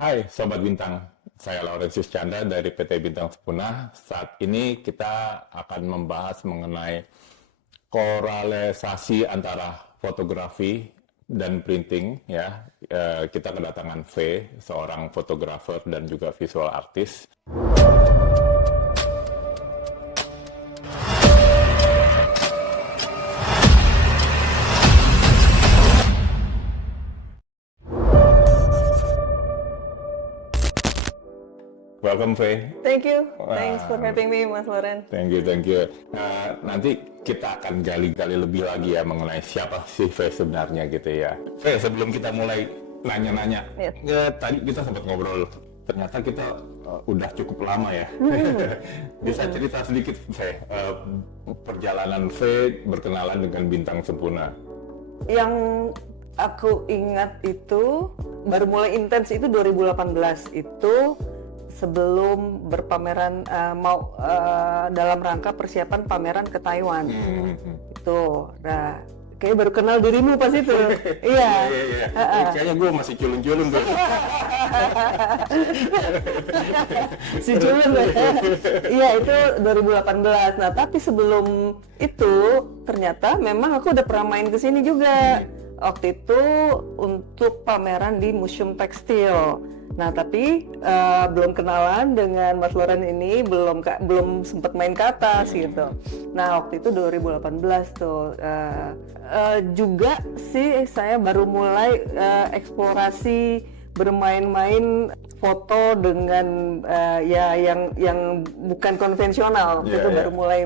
Hai Sobat Bintang, saya Laurentius Chandra dari PT Bintang Sempurna. Saat ini kita akan membahas mengenai korelasi antara fotografi dan printing. Ya, kita kedatangan V, seorang fotografer dan juga visual artist. Welcome, Faye. Thank you. Thanks for having me, Mas Loren. Thank you. Nanti kita akan gali-gali lebih lagi ya mengenai siapa sih Faye sebenarnya gitu ya. Faye, sebelum kita mulai nanya-nanya, tadi kita sempat ngobrol, ternyata kita udah cukup lama ya. Bisa cerita sedikit, Faye, perjalanan Faye berkenalan dengan Bintang Sempurna? Yang aku ingat itu baru mulai intens itu 2018 itu. Sebelum berpameran dalam rangka persiapan pameran ke Taiwan. Itu. Nah, kayak baru kenal dirimu pas itu. Iya. Kayaknya gue masih culun-culun tuh. Si culun tuh. Iya, itu 2018. Nah, tapi sebelum itu ternyata memang aku udah pernah main ke sini juga. Waktu itu untuk pameran di Museum Tekstil. Nah, tapi belum kenalan dengan Mas Loren ini, belum sempat main ke atas gitu. Nah, waktu itu 2018 tuh. Juga sih saya baru mulai eksplorasi bermain-main foto dengan yang bukan konvensional. Itu baru mulai.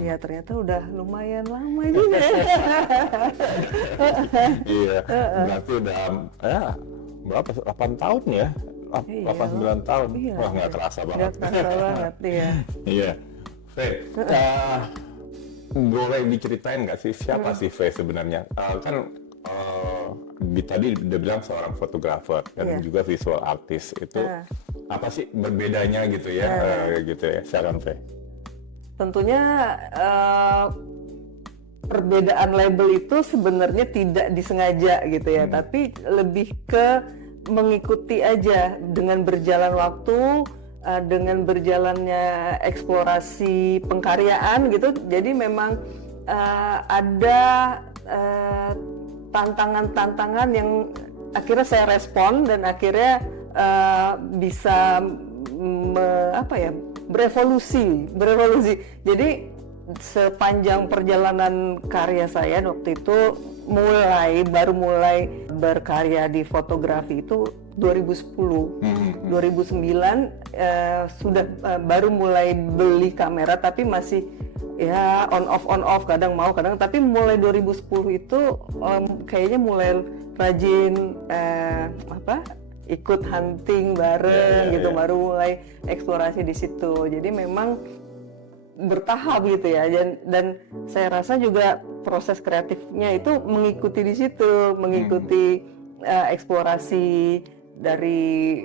Ya ternyata udah lumayan lama juga. Iya, berarti udah berapa? 8 tahun ya? 8-9 tahun. Iya, wah, nggak kerasa banget. Nggak kerasa banget, iya. Iya. Faye, boleh diceritain nggak sih siapa sih Faye sebenarnya? Tadi udah bilang seorang fotografer dan juga visual artist. Itu apa sih berbedanya gitu ya? Gitu ya, silakan Faye. Tentunya perbedaan label itu sebenarnya tidak disengaja gitu ya, tapi lebih ke mengikuti aja dengan berjalan waktu, dengan berjalannya eksplorasi pengkaryaan gitu. Jadi memang ada tantangan-tantangan yang akhirnya saya respon dan akhirnya bisa berevolusi. Jadi sepanjang perjalanan karya saya waktu itu baru mulai berkarya di fotografi itu 2010. 2009 sudah baru mulai beli kamera, tapi masih ya on off kadang mau kadang, tapi mulai 2010 itu kayaknya mulai rajin ikut hunting bareng gitu, baru mulai eksplorasi di situ. Jadi memang bertahap gitu ya, dan saya rasa juga proses kreatifnya itu mengikuti di situ, mengikuti eksplorasi dari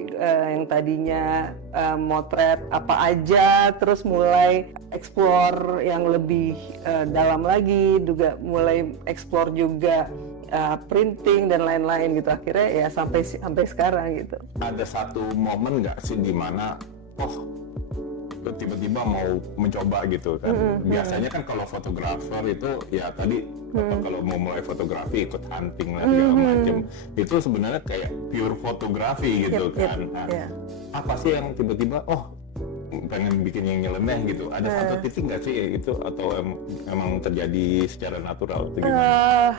yang tadinya motret apa aja, terus mulai explore yang lebih dalam lagi, juga mulai explore juga printing dan lain-lain gitu. Akhirnya ya sampai sekarang gitu. Ada satu momen nggak sih di mana tiba-tiba mau mencoba gitu kan? Biasanya kan kalau fotografer itu ya tadi kalau mau mulai fotografi ikut hunting lah segala macem, itu sebenarnya kayak pure fotografi gitu kan. Apa sih yang tiba-tiba pengen bikin yang nyeleneh gitu? Ada satu titik nggak sih itu, atau emang terjadi secara natural atau gimana?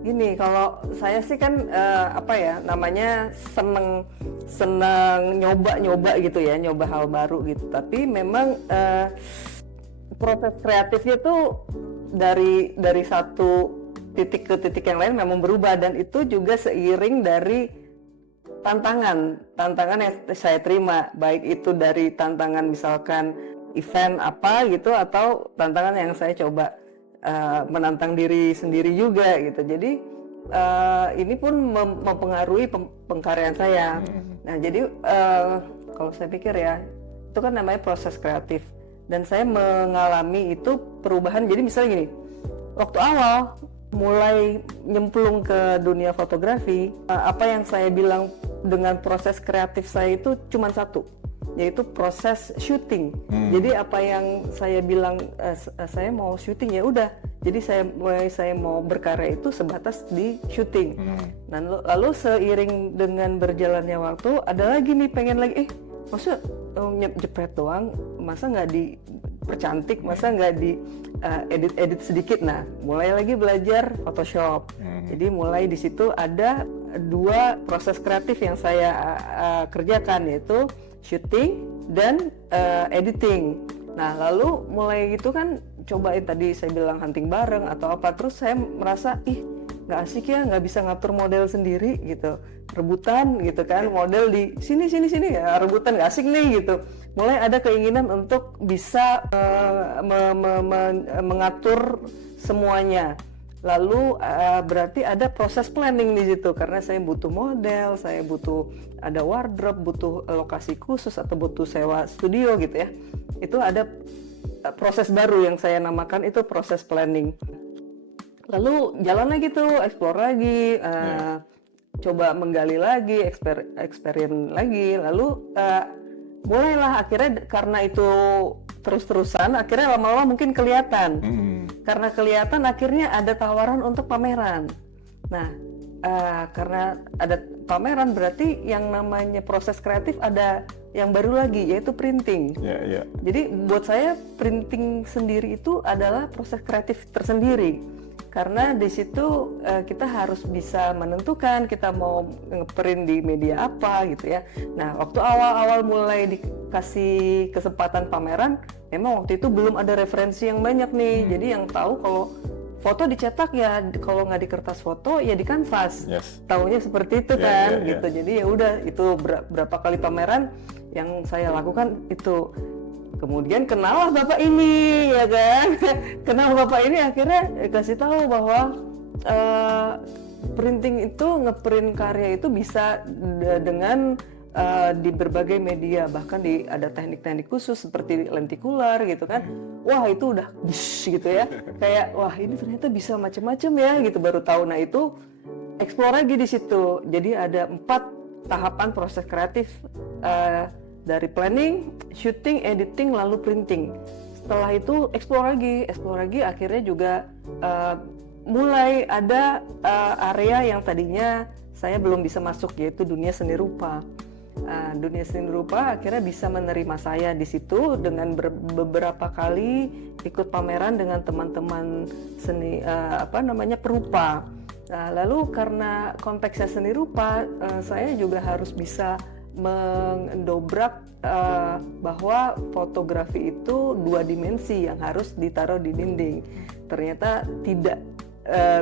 Gini, kalau saya sih kan namanya seneng nyoba gitu ya, nyoba hal baru gitu. Tapi memang proses kreatifnya tuh dari satu titik ke titik yang lain memang berubah, dan itu juga seiring dari tantangan yang saya terima, baik itu dari tantangan misalkan event apa gitu, atau tantangan yang saya coba menantang diri sendiri juga gitu. Jadi ini pun mempengaruhi pengkaryaan saya. Nah, jadi kalau saya pikir ya, itu kan namanya proses kreatif, dan saya mengalami itu perubahan. Jadi misalnya gini, waktu awal mulai nyemplung ke dunia fotografi, apa yang saya bilang dengan proses kreatif saya itu cuma satu, yaitu proses syuting. Jadi apa yang saya bilang saya mau syuting ya udah. Jadi saya mau berkarya itu sebatas di syuting. Nah, lalu seiring dengan berjalannya waktu ada lagi nih pengen lagi masa jepret doang, masa nggak dipercantik, masa nggak di edit sedikit. Nah, mulai lagi belajar Photoshop. Jadi mulai di situ ada 2 proses kreatif yang saya kerjakan, yaitu syuting dan editing. Nah, lalu mulai gitu kan cobain, tadi saya bilang hunting bareng atau apa, terus saya merasa nggak asik ya, nggak bisa ngatur model sendiri gitu, rebutan gitu kan, model di sini ya rebutan, nggak asik nih gitu. Mulai ada keinginan untuk bisa mengatur semuanya. Lalu berarti ada proses planning di situ, karena saya butuh model, saya butuh ada wardrobe, butuh lokasi khusus atau butuh sewa studio gitu ya. Itu ada proses baru yang saya namakan itu proses planning. Lalu jalan lagi tuh, explore lagi, coba menggali lagi, experience lagi. Lalu mulailah akhirnya, karena itu terus-terusan, akhirnya lama-lama mungkin kelihatan. Karena kelihatan akhirnya ada tawaran untuk pameran. Nah, karena ada pameran berarti yang namanya proses kreatif ada yang baru lagi, yaitu printing. Jadi buat saya printing sendiri itu adalah proses kreatif tersendiri. Karena di situ kita harus bisa menentukan kita mau ngeprint di media apa gitu ya. Nah, waktu awal-awal mulai dikasih kesempatan pameran, memang waktu itu belum ada referensi yang banyak nih. Jadi yang tahu kalau foto dicetak ya, kalau nggak di kertas foto ya di kanvas. Taunya seperti itu kan gitu. Jadi ya udah, itu berapa kali pameran yang saya lakukan itu. Kemudian kenal lah bapak ini, ya kan? Kenal bapak ini, akhirnya kasih tahu bahwa printing itu, ngeprint karya itu bisa dengan di berbagai media, bahkan ada teknik-teknik khusus seperti lentikular gitu kan. Wah, itu udah gitu ya, kayak wah ini ternyata bisa macam-macam ya gitu, baru tahu. Nah, itu explore lagi di situ. Jadi ada 4 tahapan proses kreatif, dari planning, shooting, editing, lalu printing. Setelah itu explore lagi, akhirnya juga mulai ada area yang tadinya saya belum bisa masuk, yaitu dunia seni rupa. Dunia seni rupa akhirnya bisa menerima saya di situ dengan beberapa kali ikut pameran dengan teman-teman seni perupa. Lalu karena konteksnya seni rupa, saya juga harus bisa mendobrak bahwa fotografi itu 2 dimensi yang harus ditaruh di dinding. Ternyata tidak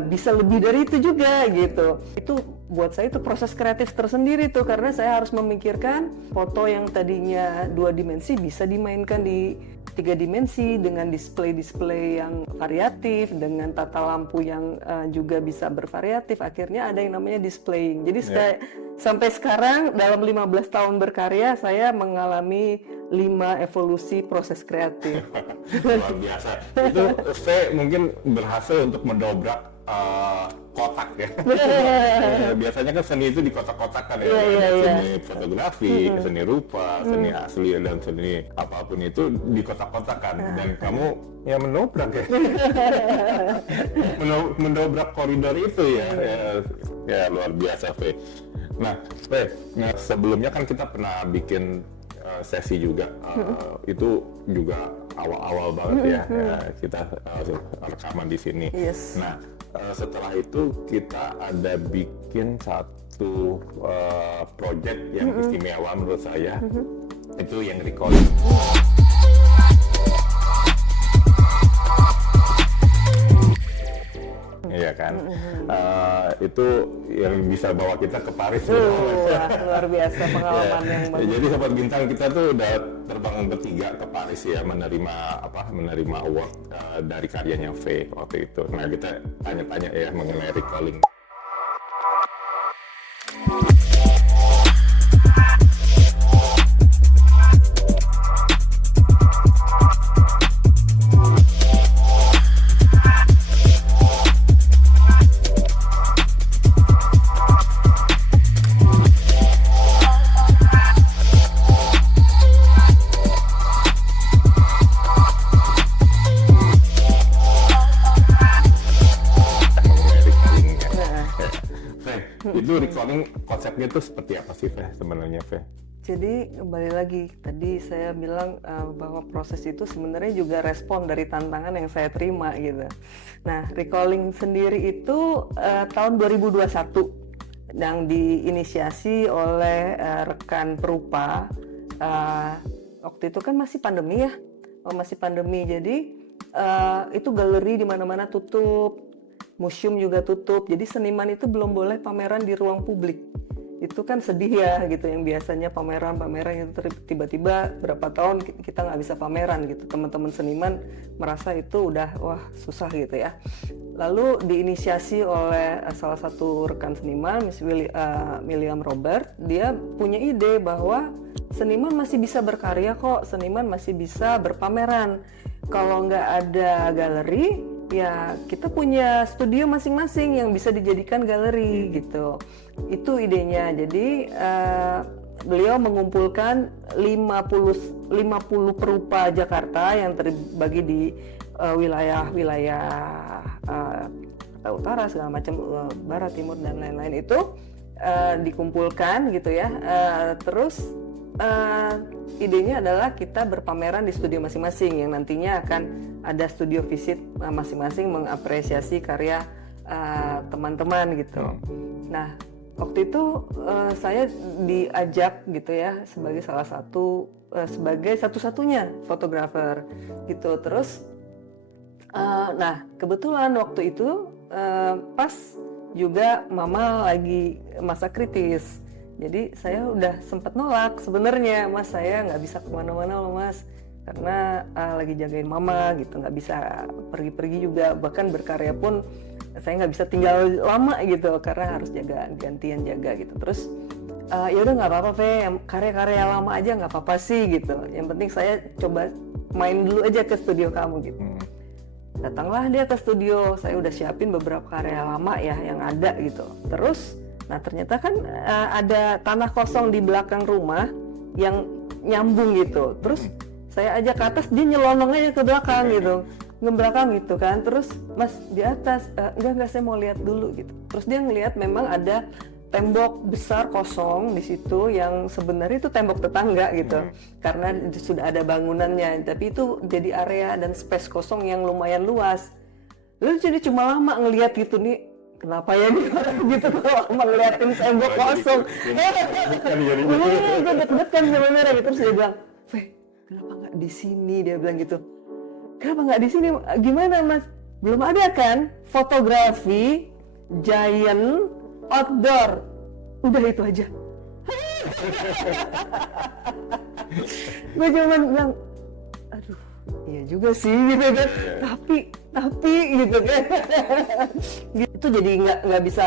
bisa lebih dari itu juga gitu. Itu buat saya itu proses kreatif tersendiri tuh, karena saya harus memikirkan foto yang tadinya 2 dimensi bisa dimainkan di 3 dimensi dengan display yang variatif, dengan tata lampu yang juga bisa bervariatif. Akhirnya ada yang namanya displaying. Jadi sampai sekarang dalam 15 tahun berkarya, saya mengalami 5 evolusi proses kreatif. Luar biasa. Itu saya mungkin berhasil untuk mendobrak kotak ya. Biasanya kan seni itu dikotak-kotakan ya. Seni fotografi, seni rupa, seni asli, dan seni apapun itu dikotak-kotakan. Dan kamu ya mendobrak ya. Mendobrak koridor itu ya. Ya luar biasa, Fe. Nah, Fe, sebelumnya kan kita pernah bikin sesi juga, itu juga awal-awal banget ya, kita rekaman di sini. Nah, setelah itu kita ada bikin satu project yang istimewa menurut saya, itu yang recording. Iya kan, itu yang bisa bawa kita ke Paris. Luar biasa pengalaman yang bagus. Jadi Sobat Bintang, kita tuh udah terbang bertiga ke Paris ya, menerima award dari karyanya Faye waktu itu. Nah, kita tanya-tanya ya mengenai recalling. recalling konsepnya itu seperti apa sih, Fe, sebenarnya, Fe? Jadi kembali lagi, tadi saya bilang bahwa proses itu sebenarnya juga respon dari tantangan yang saya terima gitu. Nah, recalling sendiri itu tahun 2021 yang diinisiasi oleh rekan Perupa. Waktu itu kan masih pandemi ya, masih pandemi. Jadi itu galeri di mana-mana tutup, museum juga tutup. Jadi seniman itu belum boleh pameran di ruang publik. Itu kan sedih ya gitu, yang biasanya pameran itu tiba-tiba berapa tahun kita nggak bisa pameran gitu. Teman-teman seniman merasa itu udah wah susah gitu ya. Lalu diinisiasi oleh salah satu rekan seniman, Miss William Robert. Dia punya ide bahwa seniman masih bisa berkarya kok, seniman masih bisa berpameran. Kalau nggak ada galeri, ya kita punya studio masing-masing yang bisa dijadikan galeri gitu. Itu idenya. Jadi beliau mengumpulkan 50 Perupa Jakarta yang terbagi di wilayah-wilayah utara segala macam, barat, timur dan lain-lain itu dikumpulkan gitu ya. Terus idenya adalah kita berpameran di studio masing-masing yang nantinya akan ada studio visit masing-masing mengapresiasi karya teman-teman gitu. Nah, waktu itu saya diajak gitu ya sebagai salah satu sebagai satu-satunya fotografer gitu. Terus nah kebetulan waktu itu pas juga mama lagi masa kritis. Jadi saya udah sempat nolak sebenarnya, Mas, saya nggak bisa kemana-mana loh, Mas, karena lagi jagain mama gitu, nggak bisa pergi-pergi juga, bahkan berkarya pun saya nggak bisa tinggal lama gitu karena harus gantian jaga gitu. Terus ya udah nggak apa-apa, Fe, karya-karya lama aja nggak apa-apa sih gitu. Yang penting saya coba main dulu aja ke studio kamu gitu. Datanglah dia ke studio, saya udah siapin beberapa karya lama ya yang ada gitu. Terus nah ternyata kan ada tanah kosong di belakang rumah yang nyambung gitu. Terus saya ajak ke atas, dia nyelonong aja ke belakang gitu, ngebelakang gitu kan. Terus Mas di atas, enggak saya mau lihat dulu gitu. Terus dia ngelihat memang ada tembok besar kosong di situ yang sebenarnya itu tembok tetangga gitu, karena sudah ada bangunannya. Tapi itu jadi area dan space kosong yang lumayan luas. Lalu jadi cuma lama ngelihat gitu nih. Kenapa ya nih orang gitu kalau ngeliatin tembok kosong? Gue deg-degan sebenarnya gitu. Terus dia bilang, Fe, kenapa nggak di sini? Dia bilang gitu. Kenapa nggak di sini? Gimana, Mas? Belum ada kan fotografi giant outdoor? Udah itu aja. Gue cuma bilang, aduh, iya juga sih gitu kan. Tapi gitu kan. Itu jadi nggak bisa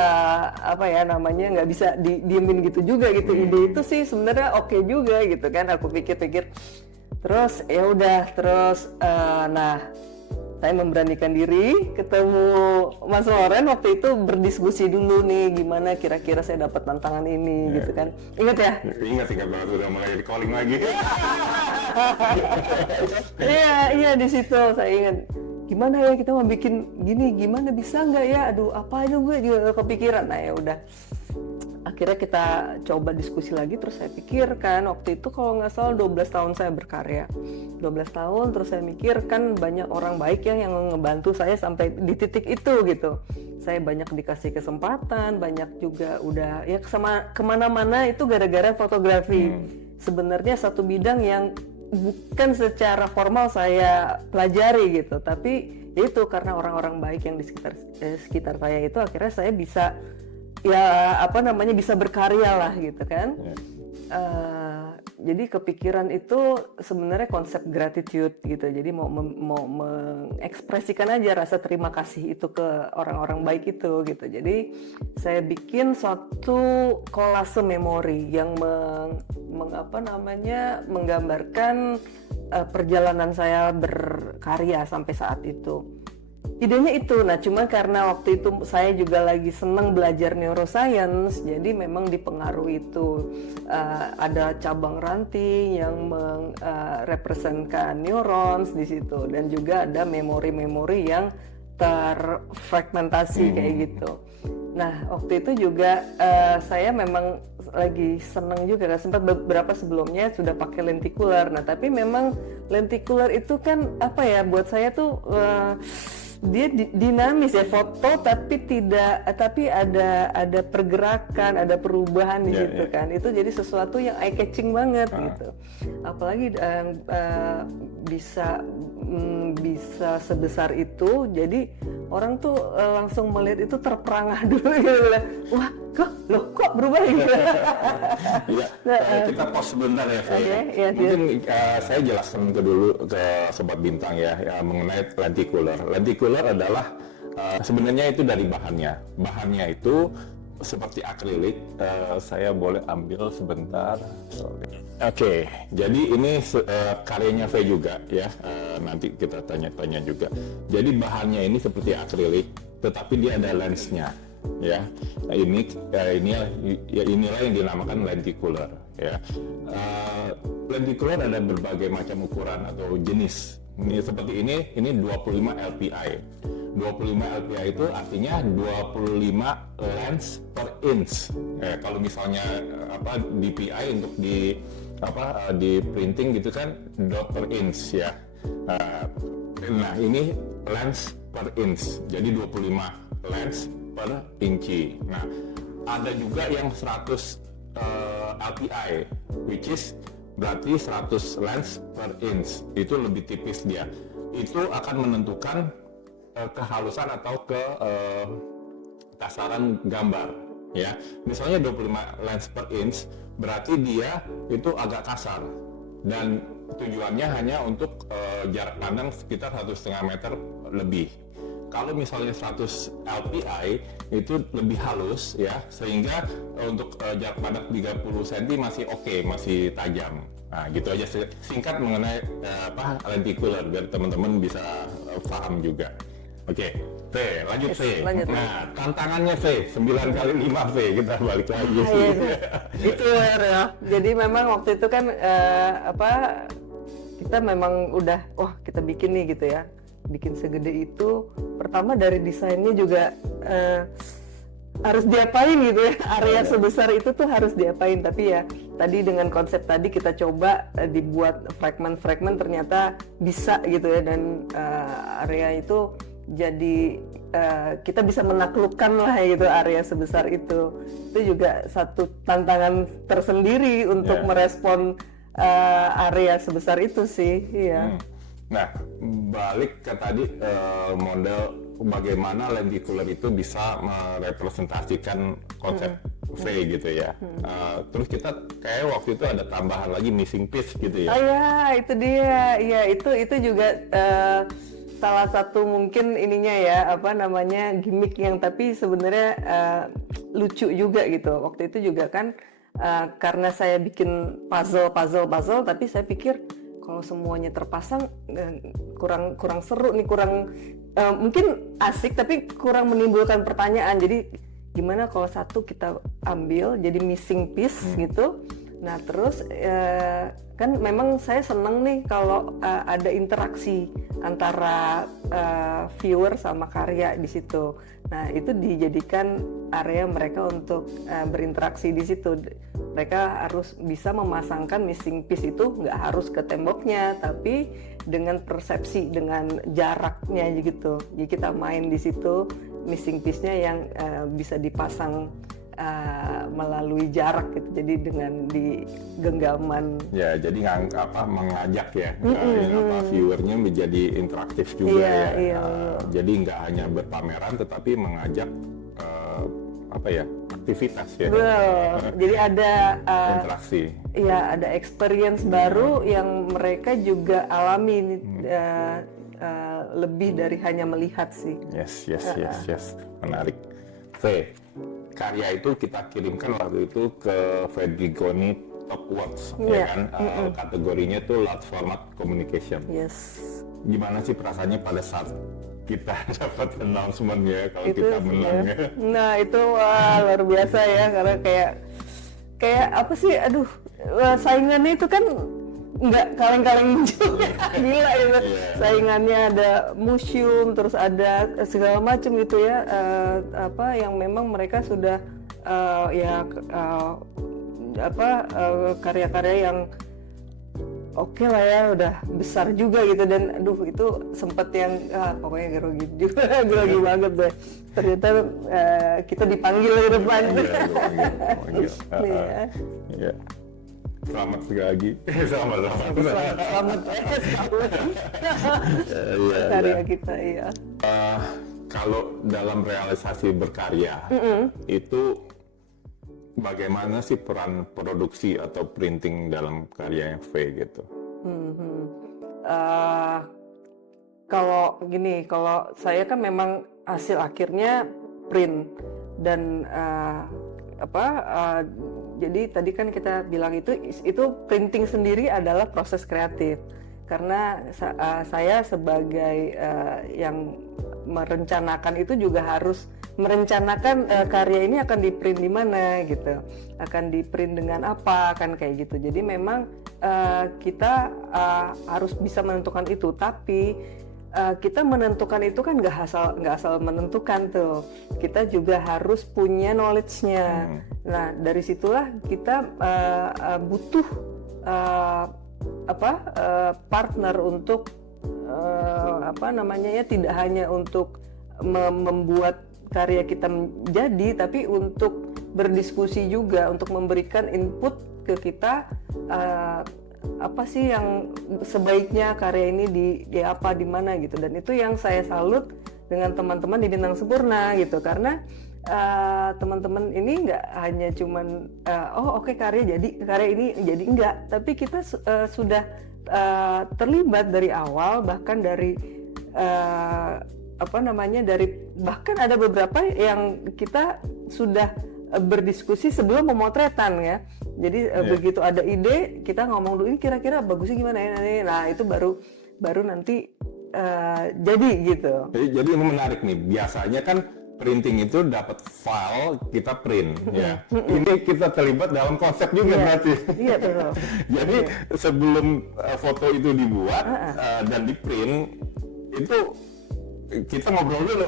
apa ya namanya, nggak bisa diemin gitu juga gitu. Ide itu sih sebenarnya oke juga gitu kan. Aku pikir-pikir terus ya udah terus nah saya memberanikan diri ketemu Mas Loren waktu itu, berdiskusi dulu nih gimana kira-kira saya dapat tantangan ini gitu kan. Ingat ya? Ingat banget, udah mulai recalling lagi. Iya di situ saya ingat. Gimana ya kita mau bikin gini, gimana bisa nggak ya? Aduh apa aja gue juga kepikiran. Nah ya udah, akhirnya kita coba diskusi lagi. Terus saya pikirkan waktu itu kalau nggak salah 12 tahun saya berkarya, 12 tahun. Terus saya mikir kan banyak orang baik yang ngebantu saya sampai di titik itu gitu. Saya banyak dikasih kesempatan, banyak juga udah ya kemana-mana itu gara-gara fotografi. Sebenarnya satu bidang yang bukan secara formal saya pelajari gitu, tapi itu karena orang-orang baik yang di sekitar saya itu akhirnya saya bisa ya apa namanya bisa berkarya lah gitu kan. Jadi kepikiran itu sebenarnya konsep gratitude gitu. Jadi mau mengekspresikan aja rasa terima kasih itu ke orang-orang baik itu gitu. Jadi saya bikin suatu kolase memori yang menggambarkan perjalanan saya berkarya sampai saat itu. Idenya itu, nah cuman karena waktu itu saya juga lagi seneng belajar neuroscience, jadi memang dipengaruhi itu ada cabang ranting yang merepresentkan neurons di situ, dan juga ada memori-memori yang terfragmentasi kayak gitu. Nah, waktu itu juga saya memang lagi seneng juga kan, sempat beberapa sebelumnya sudah pakai lenticular. Nah, tapi memang lenticular itu kan apa ya, buat saya tuh dia dinamis ya, foto tapi tapi ada pergerakan, ada perubahan di situ kan. Itu jadi sesuatu yang eye catching banget gitu. Apalagi bisa sebesar itu, jadi orang tuh langsung melihat itu terperangah dulu gitu. Wah, kok berubah gitu. Kita pause sebentar ya, Faye. Mungkin saya jelaskan dulu ke Sobat Bintang ya mengenai lenticular. Lenticular adalah sebenarnya itu dari bahannya. Bahannya itu seperti akrilik. Saya boleh ambil sebentar. Oke, jadi ini karyanya Faye juga ya. Nanti kita tanya-tanya juga. Jadi bahannya ini seperti akrilik, tetapi dia ada lensnya, ya. Nah, inilah yang dinamakan lenticular, ya. Lenticular ada berbagai macam ukuran atau jenis. Ini seperti ini 25 LPI. 25 LPI itu artinya 25 lens per inch. Kalau misalnya DPI untuk di printing gitu kan dot per inch ya. Nah, ini lens per inch. Jadi 25 lens per inci. Nah, ada juga yang 100 LPI, which is berarti 100 lens per inch. Itu lebih tipis dia. Itu akan menentukan kehalusan atau kasaran gambar ya. Misalnya 25 lens per inch berarti dia itu agak kasar dan tujuannya hanya untuk jarak pandang sekitar 1,5 meter lebih. Kalau misalnya 100 LPI itu lebih halus ya, sehingga untuk jarak pandang 30 cm masih oke, masih tajam. Nah, gitu aja singkat mengenai lenticular biar teman-teman bisa paham juga. Oke, V, lanjut V. Nah, tantangannya V, 9x5 V, kita balik lagi. Itu ya. Jadi memang waktu itu kan kita memang udah, kita bikin nih gitu ya. Bikin segede itu, pertama dari desainnya juga harus diapain gitu ya. Area sebesar itu tuh harus diapain. Tapi ya tadi dengan konsep tadi kita coba dibuat fragmen-fragmen, ternyata bisa gitu ya. Dan area itu jadi kita bisa menaklukkan lah gitu area sebesar itu. Itu juga satu tantangan tersendiri untuk merespon area sebesar itu sih, iya. Nah, balik ke tadi model bagaimana lenticular itu bisa merepresentasikan konsep V gitu ya. Terus kita kayak waktu itu ada tambahan lagi missing piece gitu ya. Itu dia. Iya, itu juga salah satu mungkin ininya ya, gimmick yang tapi sebenarnya lucu juga gitu. Waktu itu juga kan karena saya bikin puzzle, tapi saya pikir kalau semuanya terpasang kurang seru nih, mungkin asik tapi kurang menimbulkan pertanyaan. Jadi gimana kalau satu kita ambil jadi missing piece gitu. Nah terus kan memang saya seneng nih kalau ada interaksi antara viewer sama karya di situ. Nah itu dijadikan area mereka untuk berinteraksi di situ. Mereka harus bisa memasangkan missing piece itu, nggak harus ke temboknya, tapi dengan persepsi, dengan jaraknya gitu. Jadi kita main di situ missing piece-nya yang bisa dipasang melalui jarak gitu. Jadi dengan di genggaman. Ya, jadi mengajak ya, viewernya menjadi interaktif juga ya. Jadi nggak hanya berpameran, tetapi mengajak aktivitas ya. Jadi ada interaksi. Iya, ada experience baru yang mereka juga alami lebih dari hanya melihat sih. Yes. Menarik. V, karya itu kita kirimkan waktu itu ke Fedrigoni Top Works, ya kan? Kategorinya itu large format communication. Yes. Gimana sih perasaannya pada saat kita dapat announcement ya kalau itu kita menang ya? Nah itu luar biasa ya, karena kayak apa sih, saingannya itu kan nggak kaleng-kaleng juga. Gila itu. Saingannya ada museum, terus ada segala macam gitu ya, apa yang memang mereka sudah karya-karya yang oke lah ya, udah besar juga gitu. Dan aduh itu sempet yang pokoknya grogi juga, grogi banget deh. Ternyata kita dipanggil ke depan. Iya. Selamat sekali lagi. Selamat. Karya kita, iya. Kalau dalam realisasi berkarya, itu bagaimana sih peran produksi atau printing dalam karya V gitu? Kalau gini, kalau saya kan memang hasil akhirnya print dan jadi tadi kan kita bilang itu printing sendiri adalah proses kreatif, karena saya sebagai yang merencanakan itu juga harus merencanakan karya ini akan di-print di mana gitu, akan di-print dengan apa, kan kayak gitu. Jadi memang kita harus bisa menentukan itu, tapi kita menentukan itu kan nggak asal menentukan tuh, kita juga harus punya knowledge-nya. Nah dari situlah kita butuh partner untuk tidak hanya untuk membuat karya kita menjadi, tapi untuk berdiskusi juga, untuk memberikan input ke kita, apa sih yang sebaiknya karya ini di apa, di mana gitu. Dan itu yang saya salut dengan teman-teman di Bintang Sempurna gitu, karena teman-teman ini nggak hanya cuman karya ini jadi, enggak, tapi kita sudah terlibat dari awal, bahkan dari bahkan ada beberapa yang kita sudah berdiskusi sebelum pemotretan ya. Jadi begitu ada ide, kita ngomong dulu ini kira-kira bagusnya gimana ya. Nah itu baru nanti jadi gitu. Jadi ini menarik nih. Biasanya kan printing itu dapat file, kita print ya. Ini kita terlibat dalam konsep juga berarti. Iya betul. Jadi sebelum foto itu dibuat dan di print itu kita ngobrol dulu.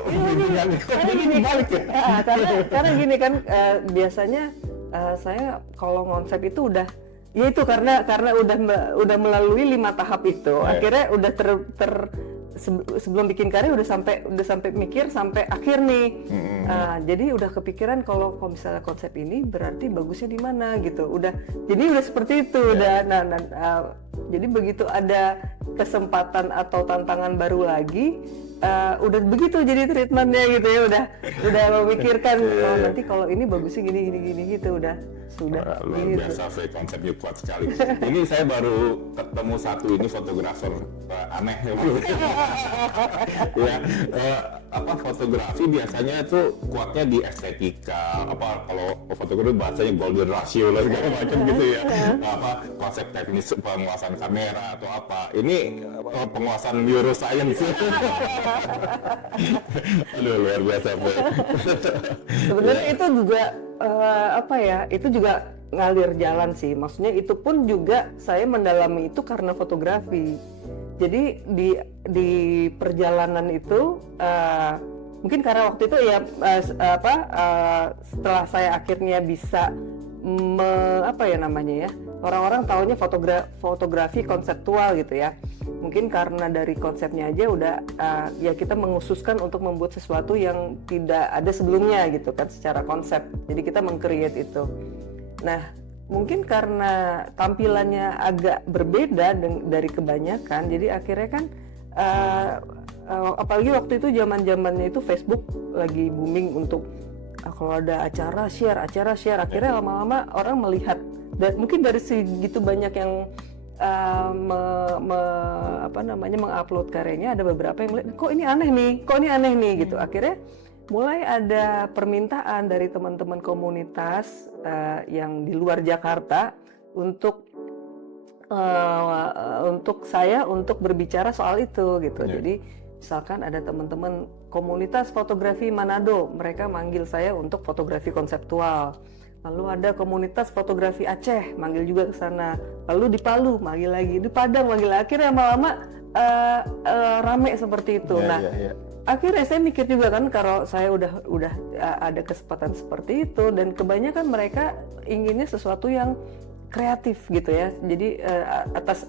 Karena gini kan biasanya saya kalau konsep itu udah, ya itu karena udah melalui 5 tahap itu, akhirnya udah sebelum bikin karya udah sampai mikir sampai akhir nih. Jadi udah kepikiran kalau misalnya konsep ini berarti bagusnya di mana gitu. Jadi udah seperti itu. Jadi begitu ada kesempatan atau tantangan baru lagi, udah begitu jadi treatmentnya gitu ya, udah memikirkan nanti kalau ini bagusnya gini gitu, sudah luar biasa. Konsepnya kuat sekali. Ini saya baru ketemu satu ini fotografer aneh ya. Fotografi biasanya itu kuatnya di estetika, kalau fotografi bahasanya golden ratio lah segala macam gitu ya. Konsep teknis penguasaan kamera atau apa. Ini penguasaan neuroscience. Aduh, luar biasa. Sebenarnya itu juga itu juga ngalir jalan sih. Maksudnya itu pun juga saya mendalami itu karena fotografi. Jadi di perjalanan itu mungkin karena waktu itu ya setelah saya akhirnya bisa orang-orang taunya fotografi konseptual gitu ya. Mungkin karena dari konsepnya aja udah ya kita mengususkan untuk membuat sesuatu yang tidak ada sebelumnya gitu kan secara konsep. Jadi kita meng-create itu. Nah, mungkin karena tampilannya agak berbeda dari kebanyakan, jadi akhirnya kan apalagi waktu itu zaman-zamannya itu Facebook lagi booming untuk kalau ada acara share, akhirnya lama-lama orang melihat, dan mungkin dari segitu banyak yang mengupload karyanya, ada beberapa yang melihat kok ini aneh nih gitu. Akhirnya mulai ada permintaan dari teman-teman komunitas yang di luar Jakarta untuk saya untuk berbicara soal itu gitu. Jadi misalkan ada teman-teman komunitas fotografi Manado, mereka manggil saya untuk fotografi konseptual. Lalu ada komunitas fotografi Aceh, manggil juga ke sana. Lalu di Palu, manggil lagi. Di Padang, manggil lagi. Akhirnya lama-lama rame seperti itu. Akhirnya saya mikir juga kan, kalau saya udah ada kesempatan seperti itu, dan kebanyakan mereka inginnya sesuatu yang kreatif gitu ya. Jadi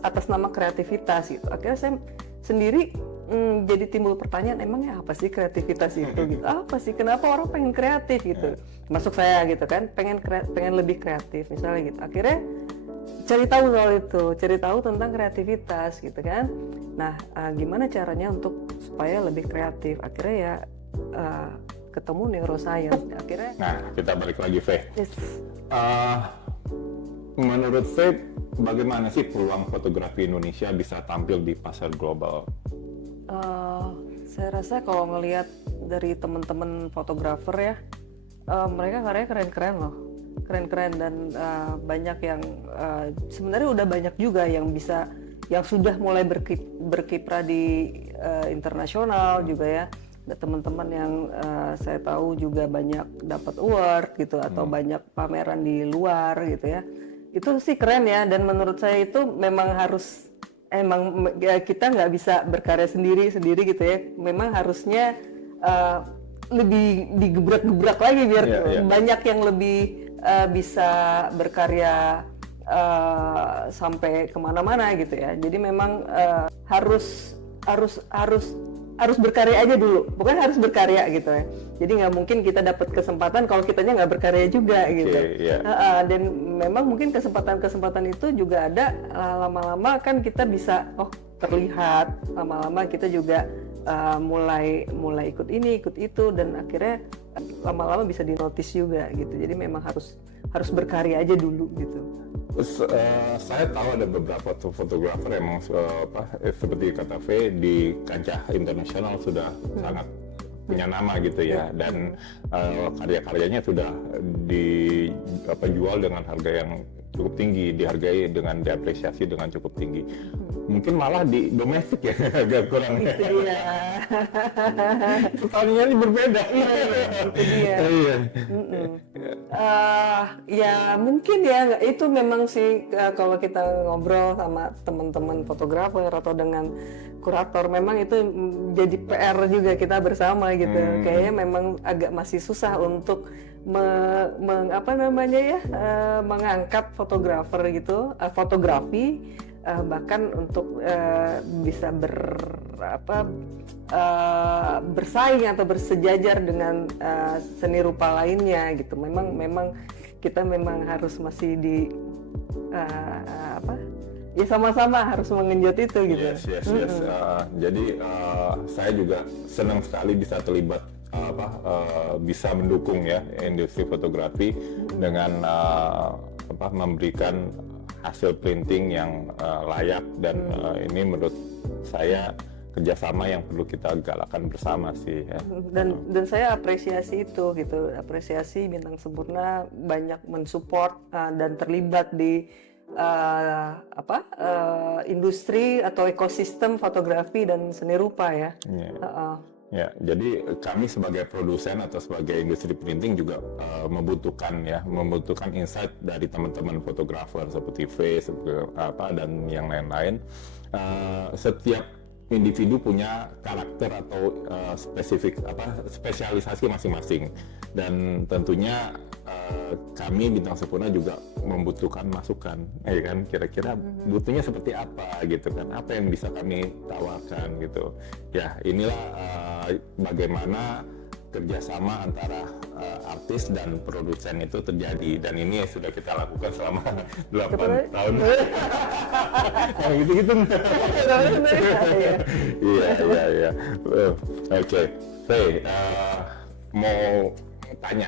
atas nama kreativitas gitu. Akhirnya saya sendiri jadi timbul pertanyaan, emangnya apa sih kreativitas itu gitu? Apa sih, kenapa orang pengen kreatif gitu? Masuk saya gitu kan, pengen lebih kreatif misalnya gitu. Akhirnya cari tahu soal itu, cari tahu tentang kreativitas gitu kan. Nah, gimana caranya untuk supaya lebih kreatif? Akhirnya ya ketemu neuroscience. Akhirnya. Nah, kita balik lagi, Faye. Yes. Menurut Faye, bagaimana sih peluang fotografi Indonesia bisa tampil di pasar global? Saya rasa kalau ngelihat dari teman-teman fotografer ya, mereka karyanya keren-keren loh, keren-keren, dan banyak yang sebenarnya udah banyak juga yang sudah mulai berkiprah di internasional juga ya. Ada teman-teman yang saya tahu juga banyak dapat award gitu, atau banyak pameran di luar gitu ya. Itu sih keren ya, dan menurut saya itu memang harus, kita nggak bisa berkarya sendiri gitu ya. Memang harusnya lebih digebrak-gebrak lagi biar banyak yang lebih bisa berkarya sampai kemana-mana gitu ya. Jadi memang harus berkarya aja dulu, bukan harus berkarya gitu ya. Jadi nggak mungkin kita dapat kesempatan kalau kitanya nggak berkarya juga gitu. Dan memang mungkin kesempatan itu juga ada, lama-lama kan kita bisa terlihat, lama-lama kita juga mulai ikut ini ikut itu, dan akhirnya lama-lama bisa dinotis juga gitu. Jadi memang harus berkarya aja dulu gitu. Terus, saya tahu ada beberapa fotografer yang seperti kata Faye di kancah internasional sudah sangat punya nama gitu ya, dan karya-karyanya sudah dijual dengan harga yang cukup tinggi, dihargai dengan diapresiasi dengan cukup tinggi. Mungkin malah di domestik ya agak kurang. Itu dia. Pertanyaannya berbeda. Itu dia. Ya mungkin ya, itu memang sih kalau kita ngobrol sama teman-teman fotografer atau dengan kurator, memang itu jadi PR juga kita bersama gitu. Kayaknya memang agak masih susah untuk mengangkat fotografer gitu, fotografi, bahkan untuk bisa bersaing atau bersejajar dengan seni rupa lainnya gitu. Memang kita harus masih di ya sama-sama harus mengenjot itu gitu. Yes. Jadi saya juga senang sekali bisa terlibat bisa mendukung ya industri fotografi dengan memberikan hasil printing yang layak, dan ini menurut saya kerjasama yang perlu kita galakkan bersama sih ya. Dan saya apresiasi itu gitu, apresiasi Bintang Sempurna banyak mensupport dan terlibat di industri atau ekosistem fotografi dan seni rupa ya. Ya, jadi kami sebagai produsen atau sebagai industri printing juga membutuhkan insight dari teman-teman fotografer seperti Faye, dan yang lain-lain. Setiap individu punya karakter atau spesialisasi masing-masing, dan tentunya kami Bintang Sempurna juga membutuhkan masukan, ya kan, kira-kira butuhnya seperti apa gitu kan, apa yang bisa kami tawarkan gitu ya. Inilah bagaimana kerjasama antara artis dan produsen itu terjadi, dan ini sudah kita lakukan selama 8 tahun. Yang gitu-gitu. Iya. Oke. Faye, mau tanya,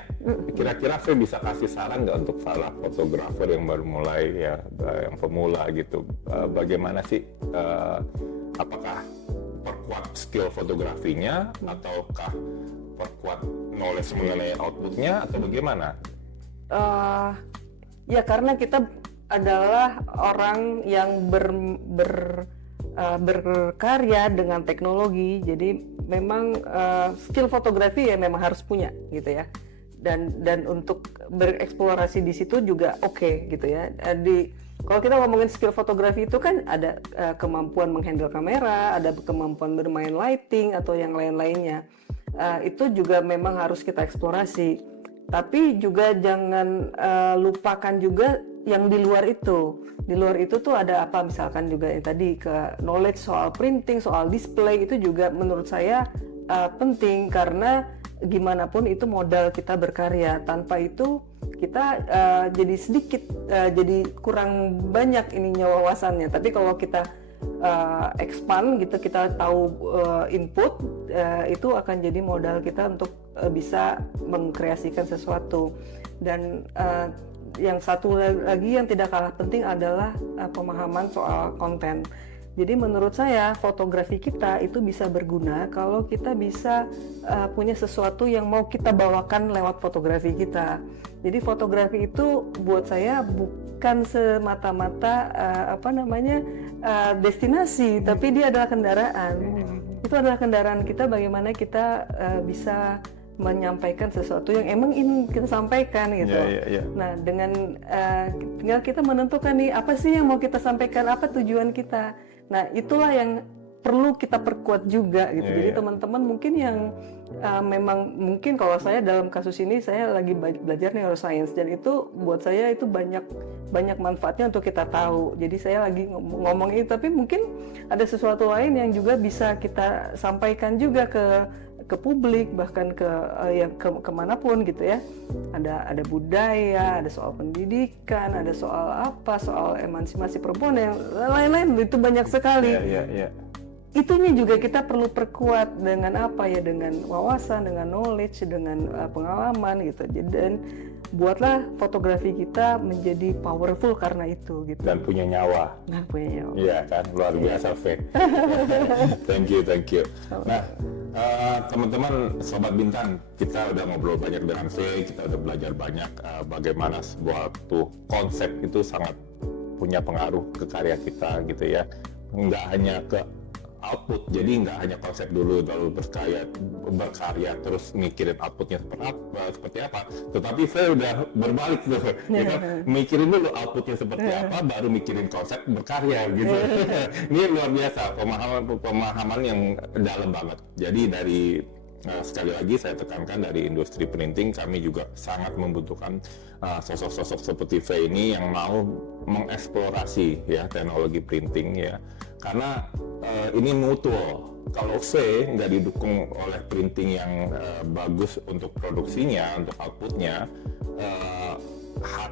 kira-kira Faye bisa kasih saran nggak untuk para fotografer yang baru mulai ya, yang pemula gitu, bagaimana sih, apakah perkuat skill fotografinya ataukah perkuat knowledge mengenai outputnya atau bagaimana? Ya karena kita adalah orang yang berkarya dengan teknologi, jadi memang skill fotografi ya memang harus punya gitu ya. dan untuk bereksplorasi di situ juga oke gitu ya. Kalau kita ngomongin skill fotografi itu kan ada kemampuan menghandle kamera, ada kemampuan bermain lighting atau yang lain-lainnya. Itu juga memang harus kita eksplorasi. Tapi juga jangan lupakan juga yang di luar itu. Di luar itu tuh ada apa, misalkan juga yang tadi ke knowledge soal printing, soal display, itu juga menurut saya penting, karena gimana pun itu modal kita berkarya. Tanpa itu kita jadi sedikit, jadi kurang banyak ininya wawasannya. Tapi kalau kita expand gitu, kita tahu input, itu akan jadi modal kita untuk bisa mengkreasikan sesuatu. Dan yang satu lagi yang tidak kalah penting adalah pemahaman soal konten. Jadi menurut saya fotografi kita itu bisa berguna kalau kita bisa punya sesuatu yang mau kita bawakan lewat fotografi kita. Jadi fotografi itu buat saya bukan semata-mata destinasi, tapi dia adalah kendaraan. Itu adalah kendaraan kita, bagaimana kita bisa menyampaikan sesuatu yang emang ingin kita sampaikan gitu. Nah, dengan tinggal kita menentukan nih apa sih yang mau kita sampaikan, apa tujuan kita. Nah, itulah yang perlu kita perkuat juga gitu. Jadi teman-teman mungkin yang memang mungkin, kalau saya dalam kasus ini saya lagi belajar neuroscience, dan itu buat saya itu banyak manfaatnya untuk kita tahu. Jadi saya lagi ngomong ini, tapi mungkin ada sesuatu lain yang juga bisa kita sampaikan juga ke publik, bahkan kemanapun gitu ya. Ada budaya, ada soal pendidikan, ada soal soal emansipasi perempuan, yang lain-lain, itu banyak sekali. Itunya juga kita perlu perkuat dengan dengan wawasan, dengan knowledge, dengan pengalaman gitu. Dan buatlah fotografi kita menjadi powerful karena itu gitu. Dan punya nyawa. Nah, punya nyawa. Iya kan, luar biasa, Faye. Thank you. Nah, teman-teman Sobat Bintang, kita udah ngobrol banyak dengan Faye, kita udah belajar banyak bagaimana sebuah konsep itu sangat punya pengaruh ke karya kita gitu ya. Nggak hanya ke output, jadi nggak hanya konsep dulu lalu berkarya terus mikirin outputnya seperti apa, tetapi saya udah berbalik tuh, ya kan, mikirin dulu outputnya seperti apa, baru mikirin konsep berkarya gitu. Ini luar biasa, pemahaman yang dalam banget. Jadi dari sekali lagi saya tekankan, dari industri printing kami juga sangat membutuhkan sosok-sosok seperti Faye ini yang mau mengeksplorasi ya teknologi printing ya, karena ini mutual. Kalau Faye nggak didukung oleh printing yang bagus untuk produksinya, untuk outputnya,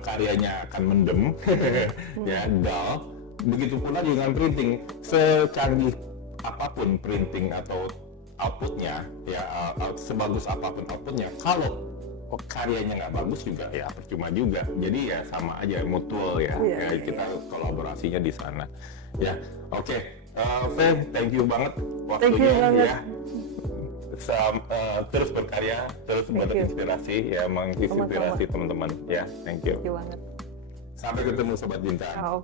karyanya akan mendem, ya, dull. Begitu pula dengan printing, secanggih apapun printing atau outputnya, ya, sebagus apapun outputnya, kalau karyanya nggak bagus juga ya percuma juga. Jadi ya sama aja, mutual ya, kita kolaborasinya di sana. Ya, oke. Faye, thank you banget waktunya ya. Terus berkarya, terus berinspirasi ya, menginspirasi teman-teman ya. Thank you. Thank you banget. Sampai ketemu Sobat Bintang. Ciao.